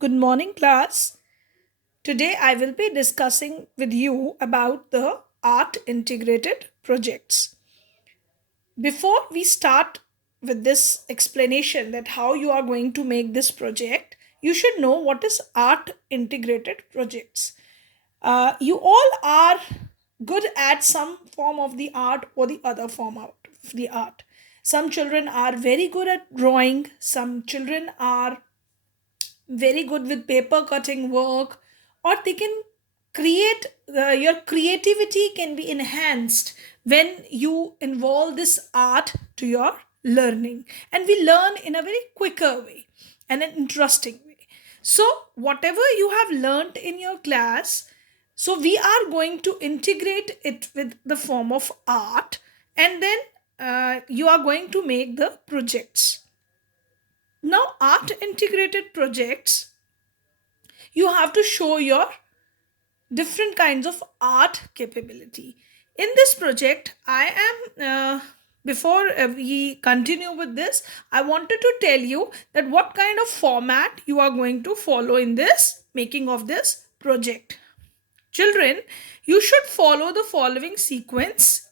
Good morning, class. Today I will be discussing with you about the art integrated projects. Before we start with this explanation that how you are going to make this project, you should know what is art integrated projects. You all are good at some form of the art or the other form of the art. Some children are very good at drawing, some children are very good with paper cutting work, or they can create your creativity can be enhanced when you involve this art to your learning, and we learn in a very quicker way and an interesting way. So whatever you have learned in your class, so we are going to integrate it with the form of art, and then you are going to make the projects. Now art integrated projects, you have to show your different kinds of art capability. In this project, I am, before we continue with this, I wanted to tell you that what kind of format you are going to follow in this making of this project. Children, you should follow the following sequence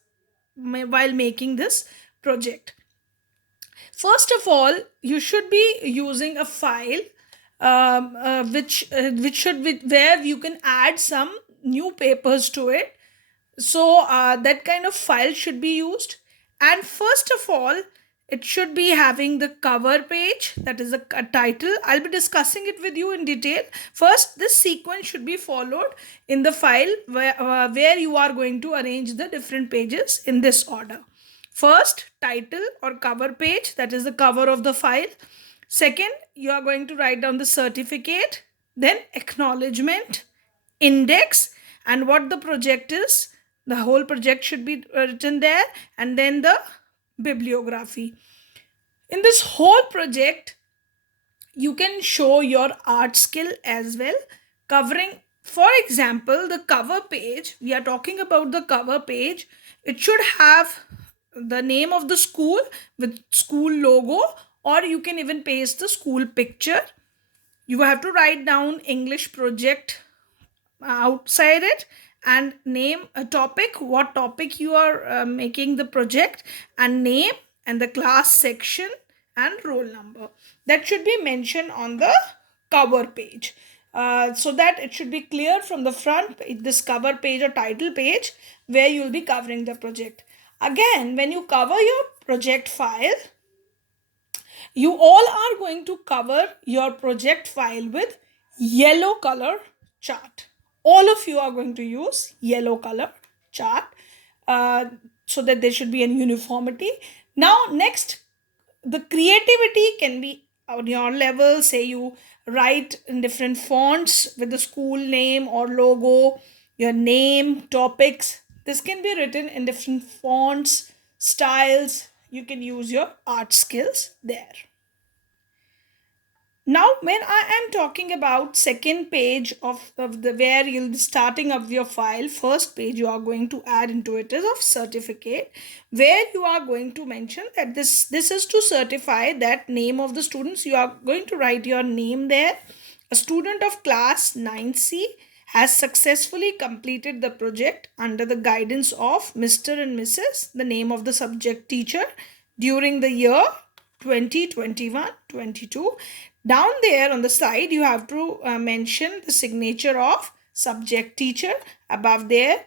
while making this project. First of all, you should be using a file which should be where you can add some new papers to it. So that kind of file should be used. And first of all, it should be having the cover page, that is a title. I'll be discussing it with you in detail. First, this sequence should be followed in the file where you are going to arrange the different pages in this order. First, title or cover page, that is the cover of the file. Second, you are going to write down the certificate, then acknowledgement, index, and what the project is. The whole project should be written there, and then the bibliography. In this whole project, you can show your art skill as well, covering, for example, the cover page. We are talking about the cover page. It should have the name of the school with school logo, or you can even paste the school picture. You have to write down English project outside it, and name a topic, what topic you are making the project, and name and the class section and roll number. That should be mentioned on the cover page, so that it should be clear from the front, this cover page or title page, where you will be covering the project. Again, when you cover your project file, you all are going to cover your project file with yellow color chart. All of you are going to use yellow color chart, uh, so that there should be an uniformity. Now next, the creativity can be on your level. Say you write in different fonts with the school name or logo, your name, topics. This can be written in different fonts, styles. You can use your art skills there. Now when I am talking about second page of the where you'll be starting of your file, first page you are going to add into it is of certificate, where you are going to mention that this is to certify that name of the students. You are going to write your name there. A student of class 9C has successfully completed the project under the guidance of Mr. and Mrs., the name of the subject teacher, during the year 2021-22. Down there on the side, you have to mention the signature of subject teacher. Above there,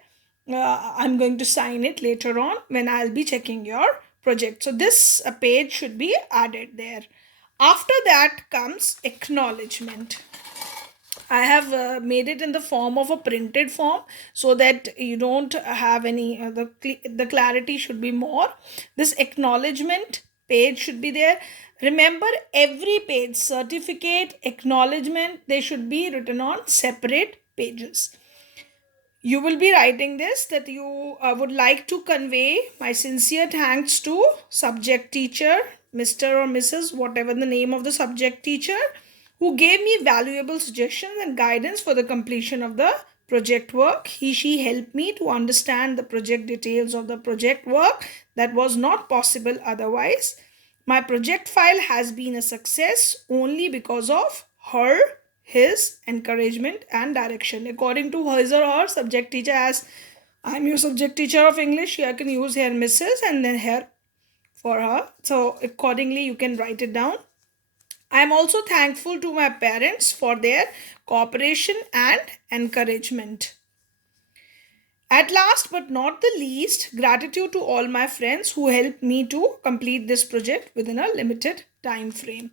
I'm going to sign it later on when I'll be checking your project. So this page should be added there. After that comes acknowledgement. I have made it in the form of a printed form so that you don't have any, the clarity should be more. This acknowledgement page should be there. Remember, every page, certificate, acknowledgement, they should be written on separate pages. You will be writing this that you would like to convey my sincere thanks to subject teacher, Mr. or Mrs., whatever the name of the subject teacher, who gave me valuable suggestions and guidance for the completion of the project work. She helped me to understand the project details of the project work that was not possible otherwise. My project file has been a success only because of her his encouragement and direction. According to his or her subject teacher, as I'm your subject teacher of English, I can use here Mrs. and then here for her. So accordingly, you can write it down. I am also thankful to my parents for their cooperation and encouragement. At last but not the least, gratitude to all my friends who helped me to complete this project within a limited time frame.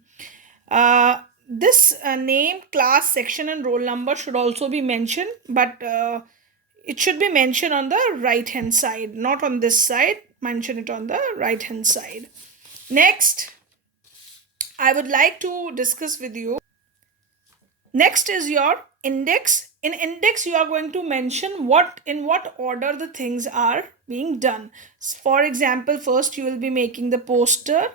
This name, class, section, and roll number should also be mentioned, but it should be mentioned on the right hand side, not on this side. Mention it on the right hand side. Next, I would like to discuss with you. Next is your index. In index, you are going to mention what order the things are being done. For example, first you will be making the poster,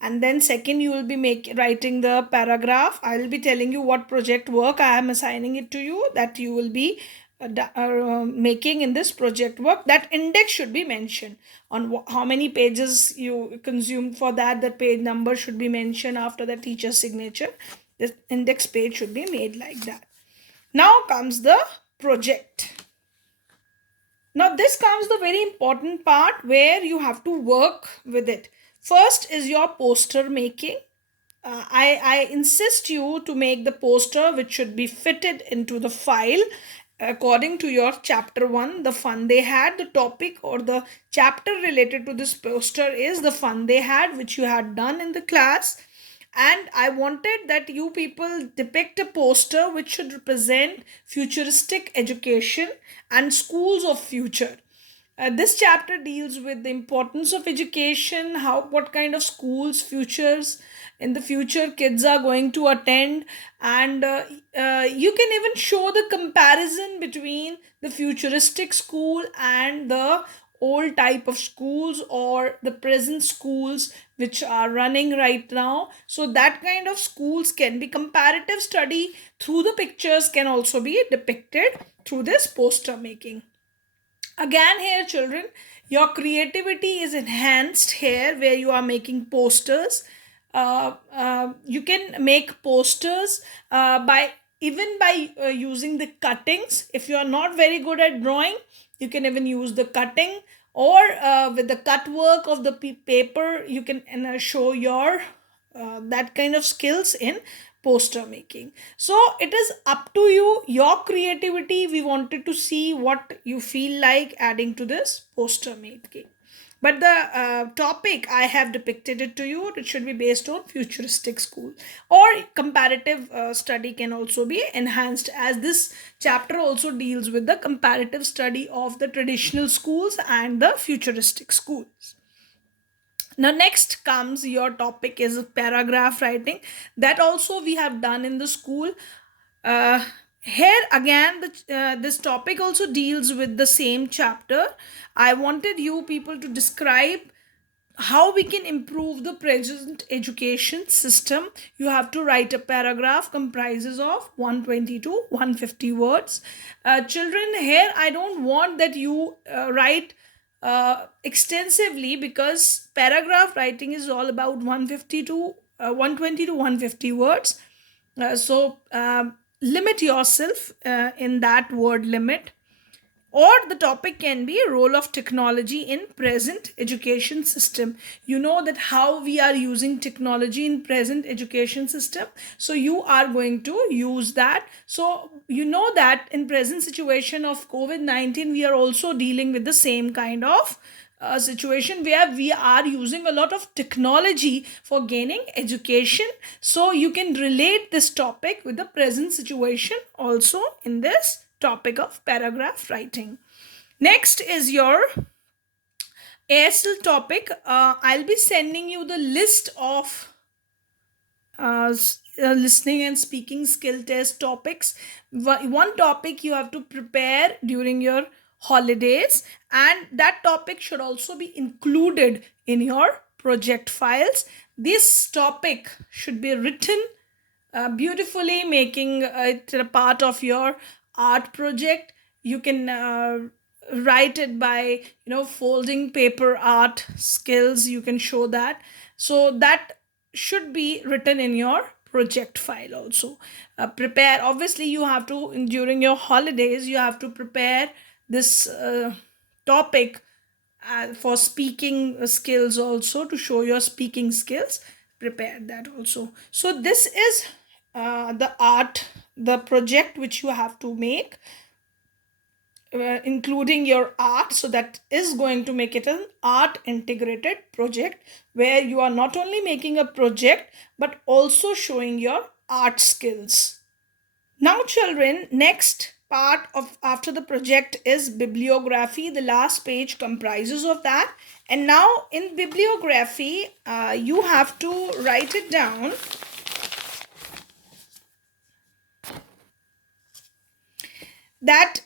and then second you will be writing the paragraph. I will be telling you what project work I am assigning it to you, that you will be making in this project work. That index should be mentioned on how many pages you consumed for that. The page number should be mentioned after the teacher's signature. The index page should be made like that. Now comes the project. Now this comes the very important part where you have to work with it. First is your poster making. I insist you to make the poster which should be fitted into the file according to your chapter 1, the fun they had. The topic or the chapter related to this poster is the fun they had, which you had done in the class. And I wanted that you people depict a poster which should represent futuristic education and schools of future. This chapter deals with the importance of education, how what kind of schools futures in the future kids are going to attend, and you can even show the comparison between the futuristic school and the old type of schools or the present schools which are running right now. So that kind of schools can be comparative study through the pictures, can also be depicted through this poster making. Again here children, your creativity is enhanced here where you are making posters. You can make posters by even by using the cuttings. If you are not very good at drawing, you can even use the cutting, or with the cut work of the paper you can show your that kind of skills in poster making. So it is up to you, your creativity. We wanted to see what you feel like adding to this poster making, but the topic I have depicted it to you. It should be based on futuristic school, or comparative study can also be enhanced, as this chapter also deals with the comparative study of the traditional schools and the futuristic schools. Now next comes your topic is paragraph writing. That also we have done in the school. uh, Here again this topic also deals with the same chapter. I wanted you people to describe how we can improve the present education system. You have to write a paragraph comprises of 120 to 150 words. Children, here I don't want that you write extensively, because paragraph writing is all about 150 to 120 to 150 words. Limit yourself in that word limit. Or the topic can be role of technology in present education system. You know that how we are using technology in present education system, so you are going to use that. So you know that in present situation of COVID-19 we are also dealing with the same kind of situation where we are using a lot of technology for gaining education. So you can relate this topic with the present situation also in this topic of paragraph writing. Next is your ASL topic. I'll be sending you the list of listening and speaking skill test topics. One topic you have to prepare during your holidays, and that topic should also be included in your project files. This topic should be written beautifully, making it a part of your art project. You can write it by folding paper art skills. You can show that. So that should be written in your project file also. Prepare, obviously you have to, during your holidays you have to prepare this topic for speaking skills also, to show your speaking skills. Prepare that also. So this is the project which you have to make, including your art. So that is going to make it an art integrated project, where you are not only making a project but also showing your art skills. Now children, next part of after the project is bibliography. The last page comprises of that. And now in bibliography, you have to write it down that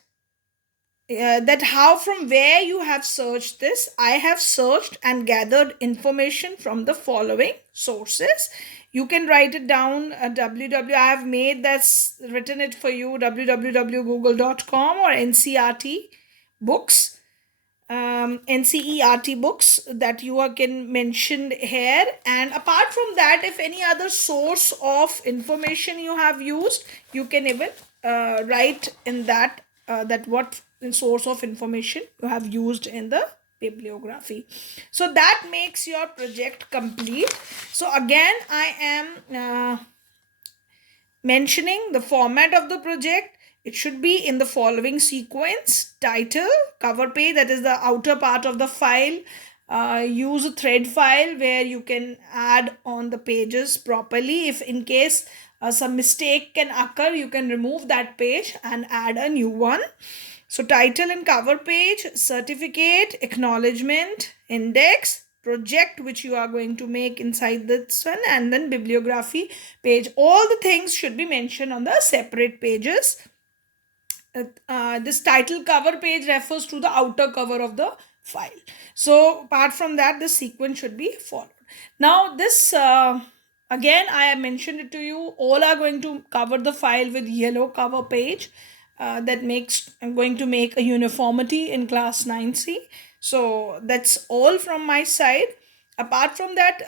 that how, from where you have searched this. I have searched and gathered information from the following sources. You can write it down, www, I have made that's written it for you, www.google.com, or ncrt books, ncert books, that you are can mention here. And apart from that, if any other source of information you have used, you can even write in that, that what source of information you have used in the bibliography. So that makes your project complete. So again, I am mentioning the format of the project. It should be in the following sequence: title, cover page, that is the outer part of the file. Use a thread file where you can add on the pages properly. If in case some mistake can occur, you can remove that page and add a new one. So title and cover page, certificate, acknowledgement, index, project which you are going to make inside this one, and then bibliography page. All the things should be mentioned on the separate pages. This title cover page refers to the outer cover of the file. So apart from that, the sequence should be followed. Now this again, I have mentioned it to you, all are going to cover the file with yellow cover page. That makes, I'm going to make a uniformity in class 9C. So that's all from my side. Apart from that,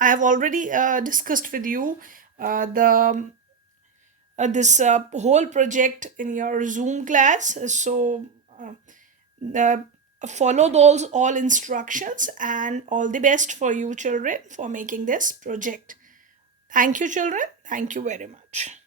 I have already discussed with you the this whole project in your Zoom class. So the follow those all instructions, and all the best for you children for making this project. Thank you children. Thank you very much.